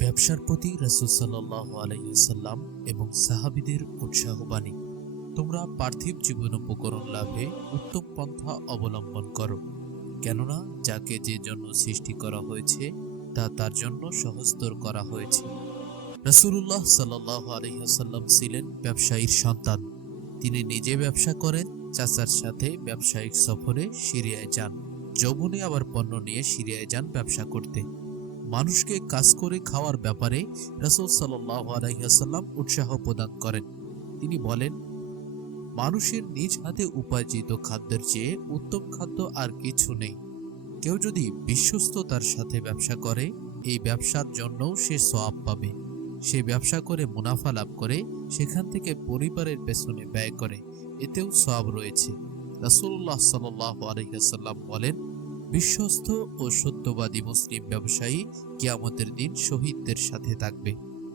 ব্যবসার প্রতি রাসূল সাল্লাল্লাহু আলাইহি সাল্লাম এবং সাহাবীদের উৎসাহবাণী তোমরা পার্থিব জীবন উপকরণ লাভে উত্তম পন্থা অবলম্বন করো, কেননা যাকে যে জন্য সৃষ্টি করা হয়েছে, তা তার জন্য সহজতর করা হয়েছে। রাসূলুল্লাহ সাল্লাল্লাহু আলাইহি সাল্লাম ছিলেন ব্যবসায়ীর সন্তান। তিনি নিজে ব্যবসা করেন, চাচার সাথে ব্যবসায়িক সফরে সিরিয়ায় যান। যৌবনে আবার পণ্য নিয়ে সিরিয়ায় যান ব্যবসা করতে। মানুষকে কাজ করে খাওয়ার ব্যাপারে রাসূল সাল্লাম উৎসাহ প্রদান করেন। তিনি বলেন, মানুষের নিজ হাতে উপার্জিত খাদ্যের চেয়ে উত্তম খাদ্য আর কিছু নেই। কেউ যদি বিশ্বস্ততার সাথে ব্যবসা করে, এই ব্যবসার জন্যও সে সওয়াব পাবে। সে ব্যবসা করে মুনাফা লাভ করে, সেখান থেকে পরিবারের পেছনে ব্যয় করে। এতেও সওয়াব রয়েছে। রাসূলুল্লাহ সাল্লাল্লাহু আলাইহি সাল্লাম বলেন বিশ্বস্ত ও সত্যবাদী মুসলিম ব্যবসায়ী কিয়ামতের দিন শহীদদের সাথে থাকবে।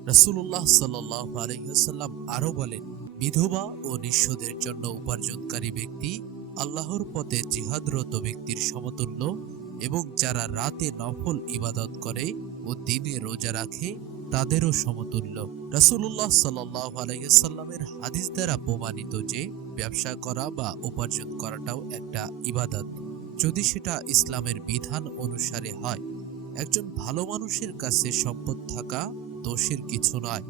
রাসূলুল্লাহ সাল্লাল্লাহু আলাইহি সাল্লাম আরও বলেন, বিধবা ও নিঃস্বদের জন্য উপার্জনকারী ব্যক্তি আল্লাহর পথে জিহাদরত ব্যক্তির সমতুল্য এবং যারা রাতে নফল ইবাদত করে ও দিনে রোজা রাখে, তাদেরও সমতুল্য। রাসূলুল্লাহ সাল্লাল্লাহু আলাইহি হাদিস দ্বারা প্রমাণিত যে ব্যবসা করা বা উপার্জন করাটাও একটা ইবাদত। যদি সেটা ইসলামের বিধান অনুসারে হয়, একজন ভালো মানুষের কাছে সম্পদ থাকা দোষের কিছু নয়,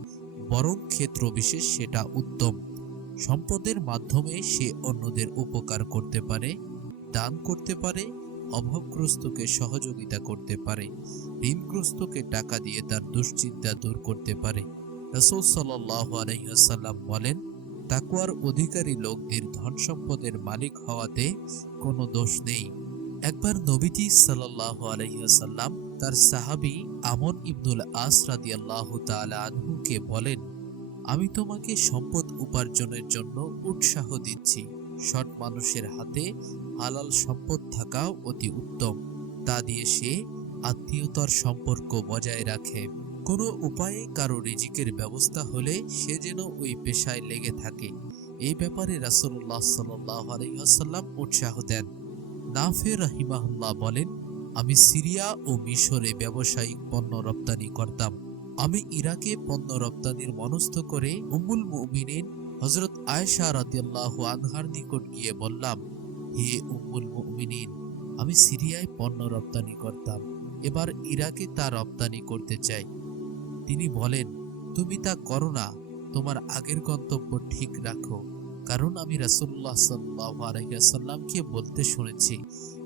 বরং ক্ষেত্র বিশেষ সেটা উত্তম। সম্পদের মাধ্যমে সে অন্যদের উপকার করতে পারে, দান করতে পারে, অভাবগ্রস্তকে সহযোগিতা করতে পারে, ঋণগ্রস্তকে টাকা দিয়ে তার দুশ্চিন্তা দূর করতে পারে। রসুল সাল্লাহ আলহিহাসাল্লাম বলেন তাকুয়ার অধিকারী লোকদের ধন সম্পদের মালিক হওয়াতে কোনো দোষ নেই। একবার নবীজি সাল্লাহ আলহিহাসাল্লাম তার সাহাবি আমন ইবনুল আস রাদিয়াল্লাহু তাআলা আনহুকে বলেন, আমি তোমাকে সম্পদ উপার্জনের জন্য উৎসাহ দিচ্ছি। সৎ মানুষের হাতে হালাল সম্পদ থাকাও অতি উত্তম। তা দিয়ে সে আত্মীয়তার সম্পর্ক বজায় রাখে। কোনো উপায়ে কারও রিজিকের ব্যবস্থা হলে সে যেন ওই পেশায় লেগে থাকে। এই ব্যাপারে রাসূলুল্লাহ সাল্লাল্লাহু আলাইহি উৎসাহ দেন। নাফে রাহিমাহুল্লাহ বলেন, আমি সিরিয়া ও মিশরে ব্যবসায়িক পণ্য রপ্তানি করতাম। আমি ইরাকে পণ্য রপ্তানির মনস্থ করে উমুল মুমিনিন হজরত আয়েশা রাদিয়াল্লাহু আনহার নিকট গিয়ে বললাম, হে উমুল মুমিনিন, আমি সিরিয়ায় পণ্য রপ্তানি করতাম। এবার ইরাকে তা রপ্তানি করতে চাই। তিনি বলেন, তুমি তা করো না, তোমার আগের গন্তব্য ঠিক রাখো। কারণ আমি রাসূলুল্লাহ সাল্লাল্লাহু আলাইহি ওয়াসাল্লামকে বলতে শুনেছি,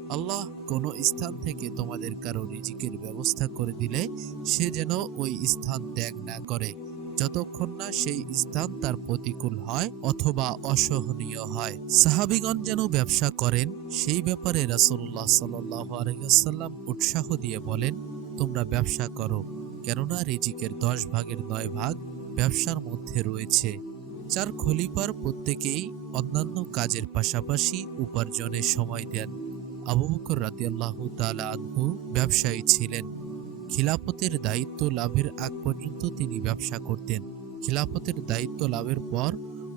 আল্লাহ কোন স্থান থেকে তোমাদের কারও রিজিকের ব্যবস্থা করে দিলে সে যেন ওই স্থান ত্যাগ না করে। যতক্ষণ না সেই স্থান তার প্রতিকূল হয় অথবা অসহনীয় হয়। সাহাবিগণ যেন ব্যবসা করেন, সেই ব্যাপারে রাসূলুল্লাহ সাল্লাল্লাহু আলাইহি ওয়াসাল্লাম উৎসাহ দিয়ে বলেন, তোমরা ব্যবসা করো। কেননা রিজিকের দশ ভাগের নয় ভাগ ব্যবসার মধ্যে রয়েছে চার খলিফার প্রত্যেকেই অন্যান্য কাজের পাশাপাশি উপার্জনের সময় দেন। আবু বকর রাদিয়াল্লাহু তাআলা আনহু ব্যবসায়ী ছিলেন। খিলাফতের দায়িত্ব লাভের আগ পর্যন্ত তিনি ব্যবসা করতেন। খিলাফতের দায়িত্ব লাভের পর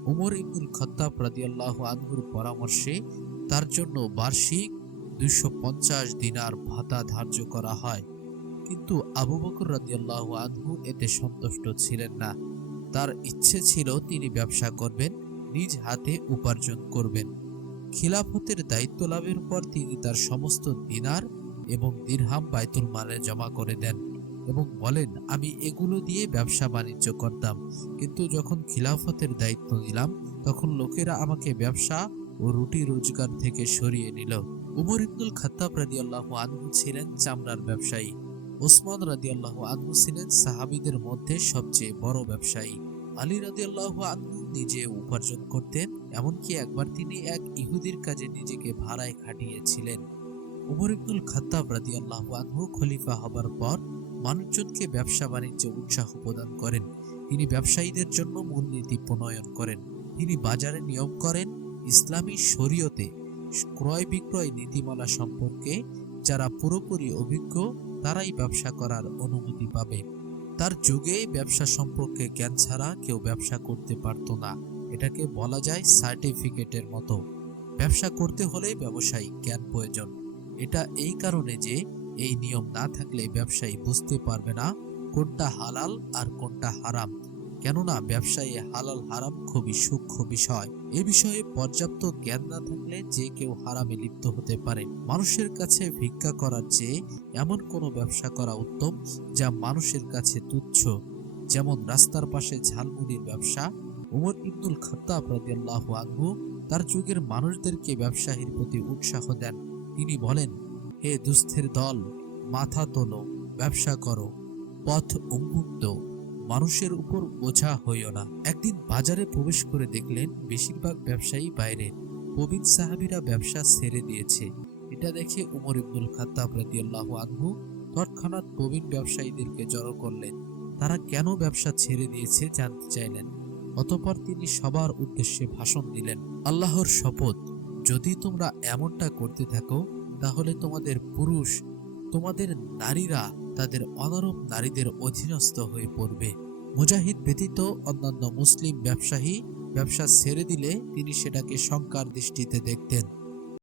উমর ইবনুল খত্তাব রাদিয়াল্লাহু আনহুর পরামর্শে তার জন্য বার্ষিক দুশো পঞ্চাশ দিনার ভাতা ধার্য করা হয়। কিন্তু আবু বকর রাদিয়াল্লাহু আনহু এতে সন্তুষ্ট ছিলেন না। তার ইচ্ছে ছিল তিনি ব্যবসা করবেন, নিজ হাতে উপার্জন করবেন। খিলাফতের দায়িত্ব লাভের পর তিনি তার সমস্ত দিনার এবং দিরহাম বাইতুল মালে জমা করে দেন এবং বলেন, আমি এগুলো দিয়ে ব্যবসা বাণিজ্য করতাম, কিন্তু যখন খিলাফতের দায়িত্ব নিলাম, তখন লোকেরা আমাকে ব্যবসা ও রুটি রোজগার থেকে সরিয়ে নিল। উমর ইবনুল খাত্তাব রাদিয়াল্লাহু আনহু ছিলেন চামড়ার ব্যবসায়ী। ওসমান রাদিয়াল্লাহু আনহু ছিলেন সাহাবীদের মধ্যে সবচেয়ে বড় ব্যবসায়ী। আলী রাদিয়াল্লাহু আনহু নিজে উপার্জন করতেন, এমনকি একবার তিনি এক ইহুদির কাজে নিজেকে ভাড়ায় খাটিয়েছিলেন। উমর ইবনুল খাত্তাব রাদিয়াল্লাহু আনহু খলিফা হবার পর মানুষজনকে ব্যবসা বাণিজ্যে উৎসাহ প্রদান করেন। তিনি ব্যবসায়ীদের জন্য মূলনীতি প্রণয়ন করেন। তিনি বাজারে নিয়ম করেন ইসলামী শরীয়তে ক্রয় বিক্রয় নীতিমালা সম্পর্কে, যারা পুরোপুরি অভিজ্ঞ তারাই ব্যবসা করার অনুমতি পাবে। তার যুগে ব্যবসা সম্পর্কে জ্ঞান ছাড়া কেউ ব্যবসা করতে পারত না। এটাকে বলা যায় সার্টিফিকেটের মতো। ব্যবসা করতে হলে ব্যবসায়ী জ্ঞান প্রয়োজন। এটা এই কারণে যে এই নিয়ম না থাকলে ব্যবসায়ী বুঝতে পারবে না কোনটা হালাল আর কোনটা হারাম। কেননা ব্যবসায়ে হালাল হারাম খুবই সূক্ষ্ম বিষয়। এ বিষয়ে পর্যাপ্ত জ্ঞান না থাকলে যে কেউ হারামে লিপ্ত হতে পারে। মানুষের কাছে ভিক্ষা করার চেয়ে এমন কোনো ব্যবসা করা উত্তম যা মানুষের কাছে তুচ্ছ। যেমন রাস্তার পাশে ঝালমুড়ির ব্যবসা। উমর ইবনুল খাত্তাব রাদিয়াল্লাহু আনহু তার যুগের মানুষদেরকে ব্যবসায়ীর প্রতি উৎসাহ দেন। তিনি বলেন, হে দুস্থের দল, মাথা তোলো, ব্যবসা করো, পথ উন্মুক্ত। মানুষের উপর বোঝা হইও না। একদিন বাজারে প্রবেশ করে দেখলেন বেশিরভাগ ব্যবসায়ী বাইরে। প্রবীণ সাহাবীরা ব্যবসা ছেড়ে দিয়েছে। এটা দেখে উমর ইবনুল খাত্তাব রাদিয়াল্লাহু আনহু তৎক্ষণাৎ প্রবীণ ব্যবসায়ীদেরকে জড়ো করলেন। তারা কেন ব্যবসা ছেড়ে দিয়েছে জানতে চাইলেন। অতপর তিনি সবার উদ্দেশ্যে ভাষণ দিলেন, আল্লাহর শপথ, যদি তোমরা এমনটা করতে থাকো, তাহলে তোমাদের পুরুষ, তোমাদের নারীরা তাদের অনারব নারীদের অধীনস্থ হয়ে পড়বে। মুজাহিদ ব্যতীত অন্যান্য মুসলিম ব্যবসায়ী ব্যবসা ছেড়ে দিলে তিনি সেটাকে শঙ্কার দৃষ্টিতে দেখতেন।